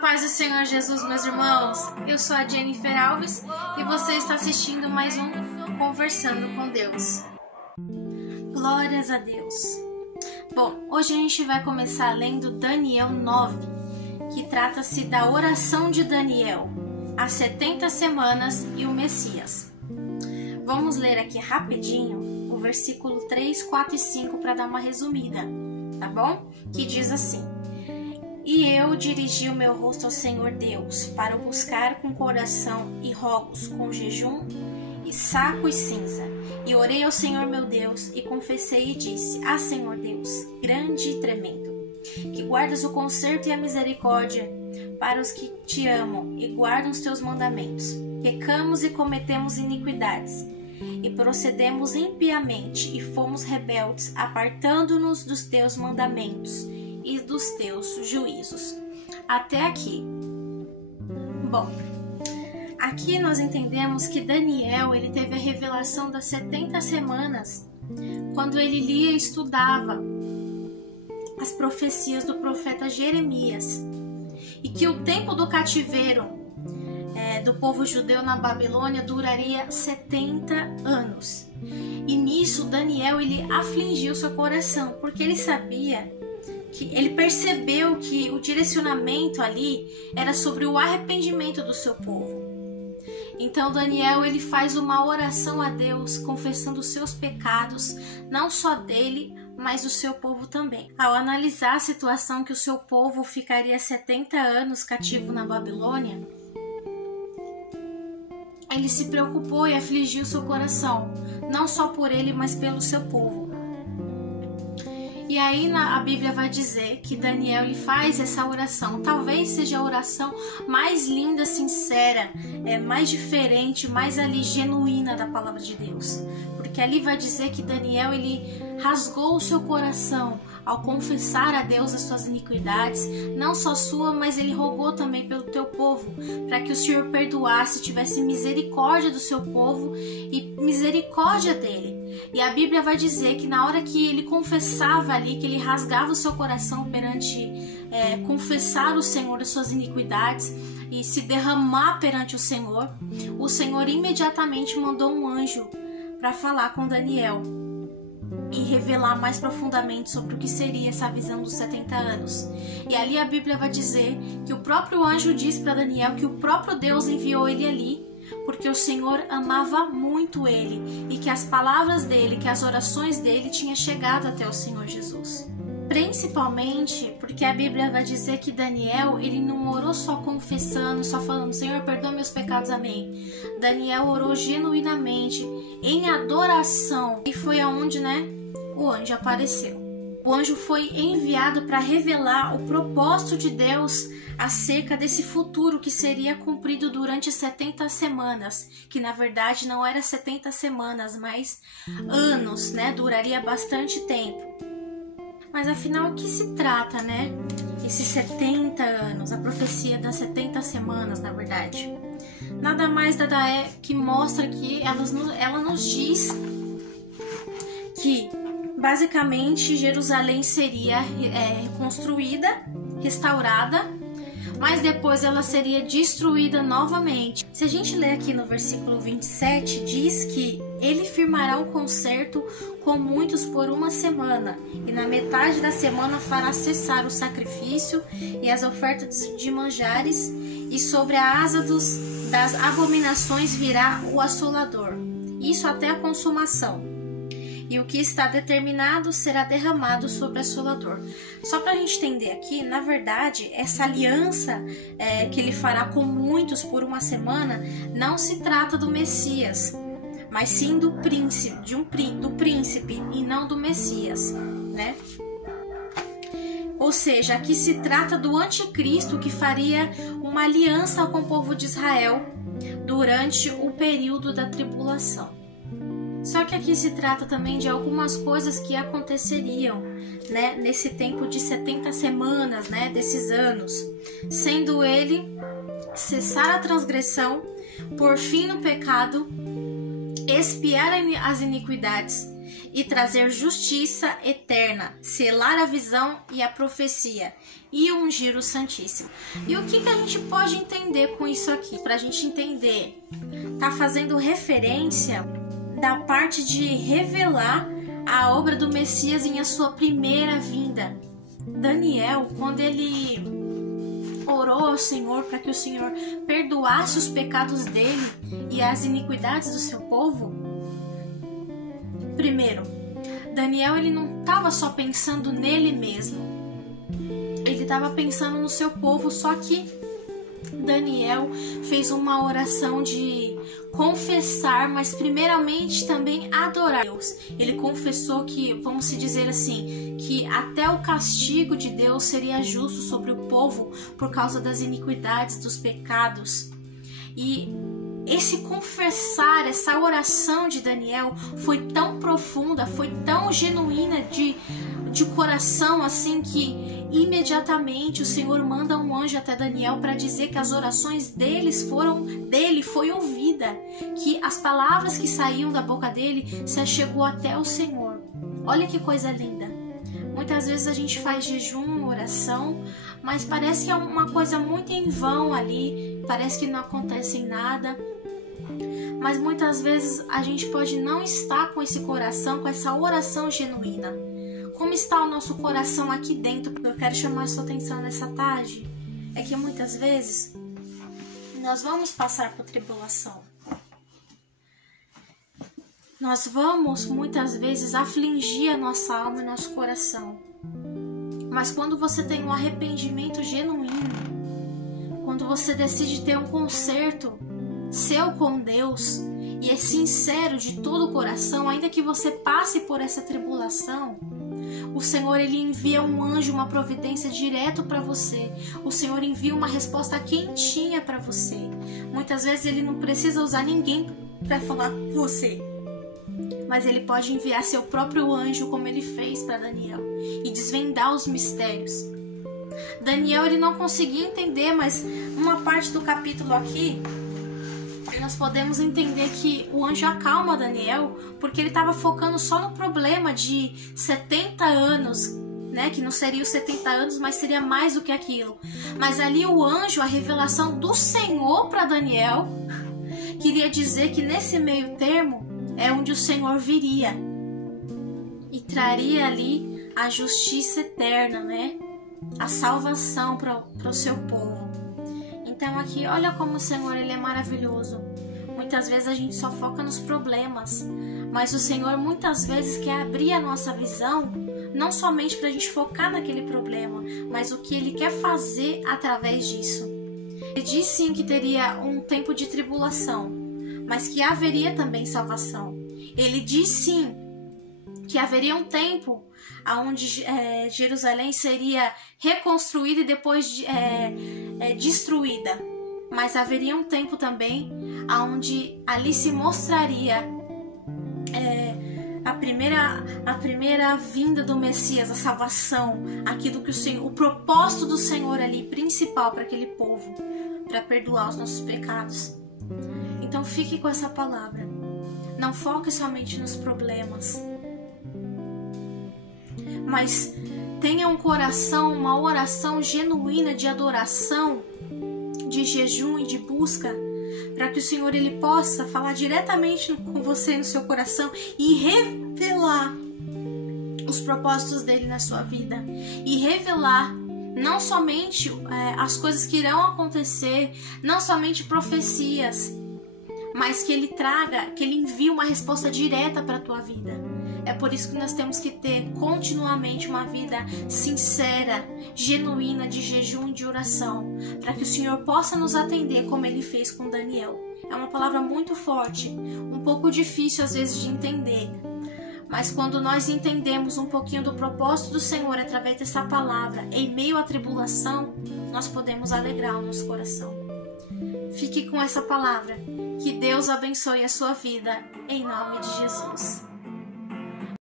paz do Senhor Jesus, meus irmãos. Eu sou a Jennifer Alves e você está assistindo mais um Conversando com Deus. Glórias a Deus. Bom, hoje a gente vai começar lendo Daniel 9, que trata-se da oração de Daniel, as 70 semanas e o Messias. Vamos ler aqui rapidinho o versículo 3, 4 e 5 para dar uma resumida, tá bom? Que diz assim: E eu dirigi o meu rosto ao Senhor Deus, para o buscar com coração e rogos, com jejum e saco e cinza. E orei ao Senhor meu Deus, e confessei e disse: Ah, Senhor Deus, grande e tremendo, que guardas o conserto e a misericórdia para os que te amam e guardam os teus mandamentos. Pecamos e cometemos iniquidades, e procedemos impiamente, e fomos rebeldes, apartando-nos dos teus mandamentos e dos teus juízos. Até aqui. Bom, aqui nós entendemos que Daniel ele teve a revelação das 70 semanas quando ele lia e estudava as profecias do profeta Jeremias, e que o tempo do cativeiro do povo judeu na Babilônia duraria 70 anos. E nisso Daniel ele afligiu seu coração, porque ele sabia que ele percebeu que o direcionamento ali era sobre o arrependimento do seu povo. Então Daniel ele faz uma oração a Deus, confessando os seus pecados, não só dele, mas do seu povo também. Ao analisar a situação que o seu povo ficaria 70 anos cativo na Babilônia, ele se preocupou e afligiu seu coração, não só por ele, mas pelo seu povo. E aí a Bíblia vai dizer que Daniel ele faz essa oração. Talvez seja a oração mais linda, sincera, mais diferente, mais ali genuína da palavra de Deus. Porque ali vai dizer que Daniel ele rasgou o seu coração ao confessar a Deus as suas iniquidades, não só sua, mas ele rogou também pelo teu povo, para que o Senhor perdoasse, tivesse misericórdia do seu povo e misericórdia dele. E a Bíblia vai dizer que na hora que ele confessava ali, que ele rasgava o seu coração perante confessar o Senhor as suas iniquidades e se derramar perante o Senhor imediatamente mandou um anjo para falar com Daniel e revelar mais profundamente sobre o que seria essa visão dos 70 anos. E ali a Bíblia vai dizer que o próprio anjo disse para Daniel que o próprio Deus enviou ele ali, porque o Senhor amava muito ele e que as palavras dele, que as orações dele tinham chegado até o Senhor Jesus. Principalmente porque a Bíblia vai dizer que Daniel, ele não orou só confessando, só falando: Senhor, perdoa meus pecados, amém. Daniel orou genuinamente, em adoração, e foi aonde, o anjo apareceu. O anjo foi enviado para revelar o propósito de Deus acerca desse futuro que seria cumprido durante 70 semanas, que na verdade não era 70 semanas, mas anos, duraria bastante tempo. Mas afinal, o que se trata, esses 70 anos, a profecia das 70 semanas, na verdade? Nada mais nada é que mostra que ela nos diz que basicamente Jerusalém seria reconstruída, restaurada, mas depois ela seria destruída novamente. Se a gente ler aqui no versículo 27, diz que ele firmará um concerto com muitos por uma semana, e na metade da semana fará cessar o sacrifício e as ofertas de manjares, e sobre a asa das abominações virá o assolador, isso até a consumação. E o que está determinado será derramado sobre o assolador. Só para a gente entender aqui, na verdade, essa aliança que ele fará com muitos por uma semana não se trata do Messias, mas sim do príncipe, do príncipe e não do Messias, Ou seja, aqui se trata do anticristo que faria uma aliança com o povo de Israel durante o período da tribulação. Só que aqui se trata também de algumas coisas que aconteceriam, nesse tempo de 70 semanas, desses anos, sendo ele cessar a transgressão, pôr fim no pecado, expiar as iniquidades e trazer justiça eterna, selar a visão e a profecia e ungir o Santíssimo. E o que a gente pode entender com isso aqui? Para a gente entender, tá fazendo referência da parte de revelar a obra do Messias em a sua primeira vinda. Daniel, quando ele orou ao Senhor para que o Senhor perdoasse os pecados dele e as iniquidades do seu povo, primeiro, Daniel ele não estava só pensando nele mesmo, ele estava pensando no seu povo, só que Daniel fez uma oração de confessar, mas primeiramente também adorar Deus. Ele confessou que, vamos se dizer assim, que até o castigo de Deus seria justo sobre o povo por causa das iniquidades, dos pecados. E esse confessar, essa oração de Daniel foi tão profunda, foi tão genuína de coração, assim, que imediatamente o Senhor manda um anjo até Daniel para dizer que as orações dele foi ouvida, que as palavras que saíam da boca dele se chegou até o Senhor. Olha que coisa linda. Muitas vezes a gente faz jejum, oração, mas parece que é uma coisa muito em vão ali, parece que não acontece nada. Mas muitas vezes a gente pode não estar com esse coração, com essa oração genuína. Como está o nosso coração aqui dentro? Eu quero chamar a sua atenção nessa tarde. É que muitas vezes nós vamos passar por tribulação. Nós vamos muitas vezes afligir a nossa alma e nosso coração. Mas quando você tem um arrependimento genuíno, quando você decide ter um conserto seu com Deus e é sincero de todo o coração, ainda que você passe por essa tribulação, o Senhor ele envia um anjo, uma providência direto para você. O Senhor envia uma resposta quentinha para você. Muitas vezes ele não precisa usar ninguém para falar com você, mas ele pode enviar seu próprio anjo, como ele fez para Daniel, e desvendar os mistérios. Daniel ele não conseguia entender, mas uma parte do capítulo aqui nós podemos entender que o anjo acalma Daniel, porque ele estava focando só no problema de 70 anos, né? Que não seria os 70 anos, mas seria mais do que aquilo. Mas ali o anjo, a revelação do Senhor para Daniel, queria dizer que nesse meio termo é onde o Senhor viria e traria ali a justiça eterna, né? A salvação para o seu povo. Então aqui, olha como o Senhor ele é maravilhoso. Muitas vezes a gente só foca nos problemas, mas o Senhor muitas vezes quer abrir a nossa visão, não somente para a gente focar naquele problema, mas o que Ele quer fazer através disso. Ele diz sim que teria um tempo de tribulação, mas que haveria também salvação. Ele diz sim que haveria um tempo onde Jerusalém seria reconstruída e depois destruída. Mas haveria um tempo também onde ali se mostraria a primeira vinda do Messias, a salvação, aquilo que o propósito do Senhor ali, principal para aquele povo, para perdoar os nossos pecados. Então fique com essa palavra. Não foque somente nos problemas, mas tenha um coração, uma oração genuína de adoração, de jejum e de busca, para que o Senhor ele possa falar diretamente com você no seu coração e revelar os propósitos dele na sua vida, e revelar não somente as coisas que irão acontecer, não somente profecias, mas que ele traga, que ele envie uma resposta direta para a tua vida. É por isso que nós temos que ter continuamente uma vida sincera, genuína, de jejum e de oração, para que o Senhor possa nos atender como Ele fez com Daniel. É uma palavra muito forte, um pouco difícil às vezes de entender, mas quando nós entendemos um pouquinho do propósito do Senhor através dessa palavra, em meio à tribulação, nós podemos alegrar o nosso coração. Fique com essa palavra. Que Deus abençoe a sua vida, em nome de Jesus.